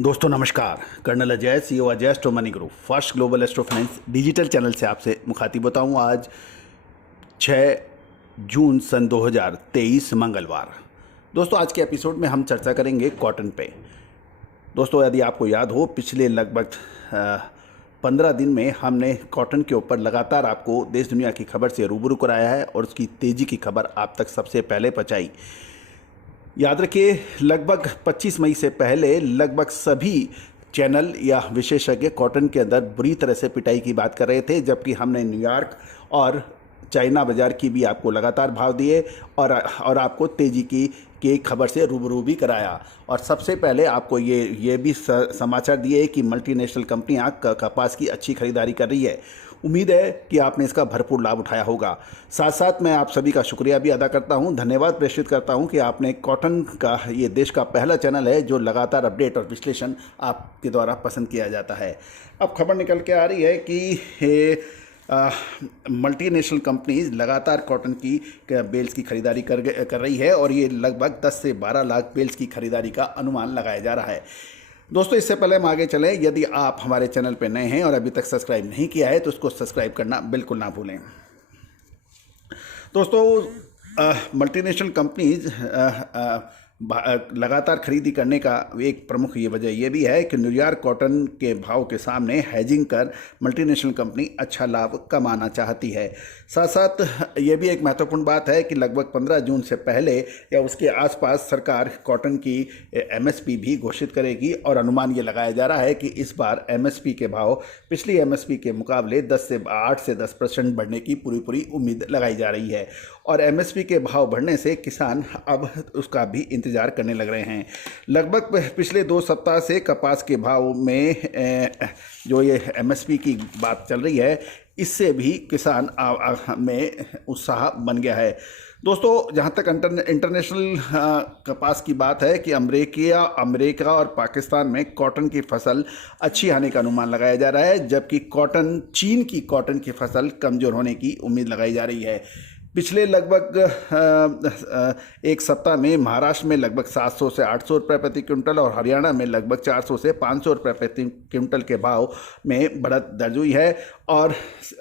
दोस्तों नमस्कार। Colonel Ajay, CEO Ajay astro money group first global astro finance digital channel से आपसे मुखातिब होता हूँ। आज 6 जून सन 2023 मंगलवार। दोस्तों आज के एपिसोड में हम चर्चा करेंगे कॉटन पे। दोस्तों यदि आपको याद हो, पिछले लगभग 15 दिन में हमने कॉटन के ऊपर लगातार आपको देश दुनिया की खबर से रूबरू कराया है और उसकी तेज़ी की खबर आप तक सबसे पहले पहुँचाई। याद रखिए, लगभग 25 मई से पहले लगभग सभी चैनल या विशेषज्ञ कॉटन के अंदर बुरी तरह से पिटाई की बात कर रहे थे, जबकि हमने न्यूयॉर्क और चाइना बाजार की भी आपको लगातार भाव दिए और आपको तेज़ी की खबर से रूबरू भी कराया। और सबसे पहले आपको ये भी समाचार दिए कि मल्टीनेशनल कंपनियां कपास की अच्छी खरीदारी कर रही है। उम्मीद है कि आपने इसका भरपूर लाभ उठाया होगा। साथ साथ मैं आप सभी का शुक्रिया भी अदा करता हूं, धन्यवाद प्रेषित करता हूं कि आपने कॉटन का, ये देश का पहला चैनल है जो लगातार अपडेट और विश्लेषण आपके द्वारा पसंद किया जाता है। अब खबर निकल के आ रही है कि मल्टीनेशनल कंपनीज लगातार कॉटन की बेल्स की खरीदारी कर रही है और ये लगभग 10 से 12 लाख बेल्स की खरीदारी का अनुमान लगाया जा रहा है। दोस्तों इससे पहले हम आगे चलें, यदि आप हमारे चैनल पर नए हैं और अभी तक सब्सक्राइब नहीं किया है तो उसको सब्सक्राइब करना बिल्कुल ना भूलें। दोस्तों मल्टीनेशनल कंपनीज लगातार खरीदी करने का एक प्रमुख ये वजह ये भी है कि न्यूयॉर्क कॉटन के भाव के सामने हेजिंग कर मल्टीनेशनल कंपनी अच्छा लाभ कमाना चाहती है। साथ साथ ये भी एक महत्वपूर्ण बात है कि लगभग 15 जून से पहले या उसके आसपास सरकार कॉटन की एमएसपी भी घोषित करेगी और अनुमान ये लगाया जा रहा है कि इस बार एमएसपी के भाव पिछली एमएसपी के मुकाबले 8 से 10% बढ़ने की पूरी उम्मीद लगाई जा रही है। और एमएसपी के भाव बढ़ने से किसान अब उसका भी इंतजार करने लग रहे हैं। लगभग पिछले 2 सप्ताह से कपास के भाव में जो ये एमएसपी की बात चल रही है, इससे भी किसान में उत्साह बन गया है। दोस्तों जहाँ तक इंटरनेशनल कपास की बात है कि अमेरिका और पाकिस्तान में कॉटन की फसल अच्छी आने का अनुमान लगाया जा रहा है, जबकि चीन की कॉटन की फसल कमज़ोर होने की उम्मीद लगाई जा रही है। पिछले लगभग एक सप्ताह में महाराष्ट्र में लगभग 700 से 800 रुपये प्रति क्विंटल और हरियाणा में लगभग 400 से 500 रुपये प्रति क्विंटल के भाव में बढ़त दर्ज हुई है। और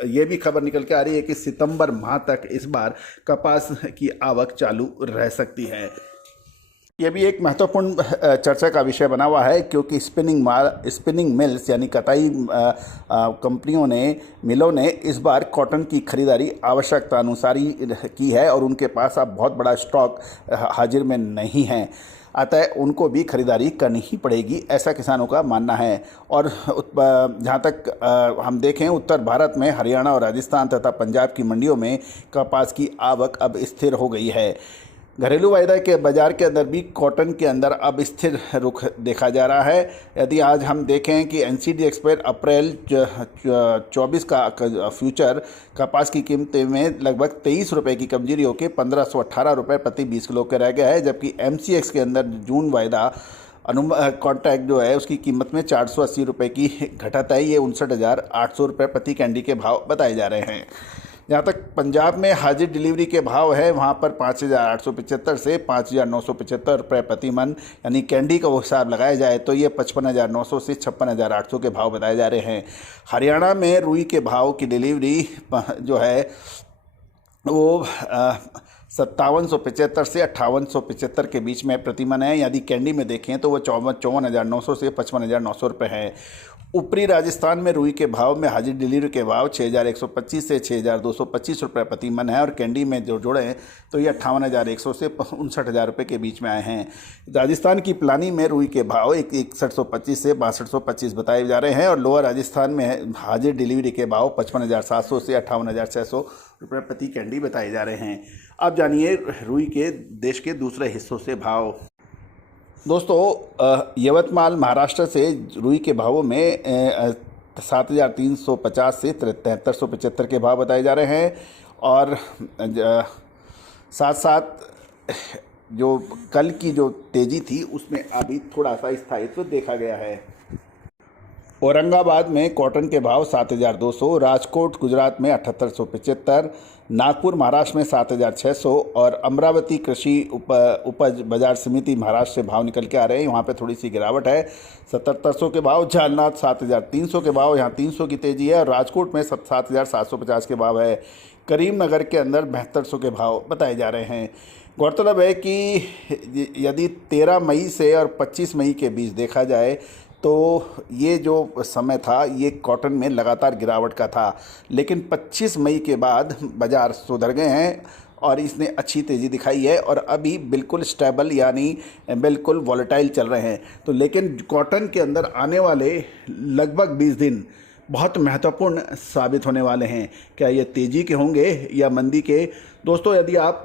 ये भी खबर निकल के आ रही है कि सितंबर माह तक इस बार कपास की आवक चालू रह सकती है। ये भी एक महत्वपूर्ण चर्चा का विषय बना हुआ है, क्योंकि स्पिनिंग मिल्स यानी कताई मिलों ने इस बार कॉटन की खरीदारी आवश्यकता अनुसार ही की है और उनके पास अब बहुत बड़ा स्टॉक हाजिर में नहीं है, अतः उनको भी खरीदारी करनी ही पड़ेगी, ऐसा किसानों का मानना है। और जहाँ तक हम देखें, उत्तर भारत में हरियाणा और राजस्थान तथा पंजाब की मंडियों में कपास की आवक अब स्थिर हो गई है। घरेलू वायदा के बाज़ार के अंदर भी कॉटन के अंदर अब स्थिर रुख देखा जा रहा है। यदि आज हम देखें कि एनसीडी एक्सपर्ट अप्रैल 24 का फ्यूचर कपास की कीमतें में लगभग 23 रुपये की कमजोरी होकर 1518 रुपये प्रति 20 किलो के रह गया है, जबकि एमसीएक्स के अंदर जून वायदा कॉन्ट्रैक्ट जो है उसकी कीमत में 480 रुपये की घटत है। ये 59,800 रुपये प्रति कैंडी के भाव बताए जा रहे हैं। जहाँ तक पंजाब में हाजिर डिलीवरी के भाव है, वहाँ पर 5,875 से 5,975 रुपये प्रति मन यानी कैंडी का वो हिसाब लगाया जाए तो ये 55,900 से 56,800 के भाव बताए जा रहे हैं। हरियाणा में रुई के भाव की डिलीवरी जो है वो 5775 से 5875 के बीच में प्रति मन है। यदि कैंडी में देखें तो वो 54,900 से 55,900 रुपये है। ऊपरी राजस्थान में रुई के भाव में हाजिर डिलीवरी के भाव 6,125 से 6,225 रुपये प्रति मन है और कैंडी में जो जोड़ें तो ये 58,100 से 59,000 रुपये के बीच में आए हैं। राजस्थान की पिलानी में रुई के भाव 6125 से 6225 बताए जा रहे हैं और लोअर राजस्थान में हाजिर डिलीवरी के भाव 55,700 से 58,600 रुपये प्रति कैंडी बताए जा रहे हैं। अब जानिए रुई के देश के दूसरे हिस्सों से भाव। दोस्तों यवतमाल महाराष्ट्र से रुई के भावों में 7,350 से 7,375 के भाव बताए जा रहे हैं और साथ साथ जो कल की जो तेज़ी थी उसमें अभी थोड़ा सा स्थायित्व देखा गया है। औरंगाबाद में कॉटन के भाव 7,200, राजकोट गुजरात में 7,875, नागपुर महाराष्ट्र में 7,600 और अमरावती कृषि उपज बाजार समिति महाराष्ट्र से भाव निकल के आ रहे हैं। वहाँ पे थोड़ी सी गिरावट है, 7,700 के भाव। जालना 7,300 के भाव, यहाँ 300 की तेजी है और राजकोट में 7,750 के भाव है। करीमनगर के अंदर 7,200 के भाव बताए जा रहे हैं। गौरतलब है कि यदि 13 मई से और 25 मई के बीच देखा जाए तो ये जो समय था ये कॉटन में लगातार गिरावट का था, लेकिन 25 मई के बाद बाज़ार सुधर गए हैं और इसने अच्छी तेज़ी दिखाई है और अभी बिल्कुल स्टेबल यानी बिल्कुल वॉलेटाइल चल रहे हैं। तो लेकिन कॉटन के अंदर आने वाले लगभग 20 दिन बहुत महत्वपूर्ण साबित होने वाले हैं। क्या ये तेज़ी के होंगे या मंदी के? दोस्तों, यदि आप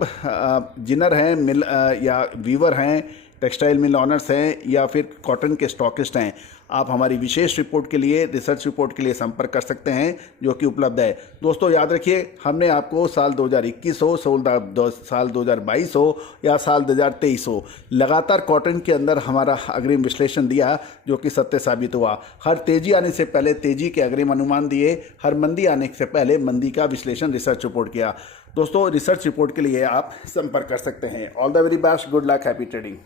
जिनर हैं, मिल या वीवर हैं, टेक्सटाइल मिल ऑनर्स हैं या फिर कॉटन के स्टॉकिस्ट हैं, आप हमारी विशेष रिपोर्ट के लिए, रिसर्च रिपोर्ट के लिए संपर्क कर सकते हैं जो कि उपलब्ध है। दोस्तों, याद रखिए, हमने आपको साल 2021 हो, साल 2022 हो या साल 2023 हो, लगातार कॉटन के अंदर हमारा अग्रिम विश्लेषण दिया जो कि सत्य साबित हुआ। हर तेज़ी आने से पहले तेज़ी के अग्रिम अनुमान दिए, हर मंदी आने से पहले मंदी का विश्लेषण, रिसर्च रिपोर्ट किया। दोस्तों, रिसर्च रिपोर्ट के लिए आप संपर्क कर सकते हैं। All the very best, good luck, happy trading.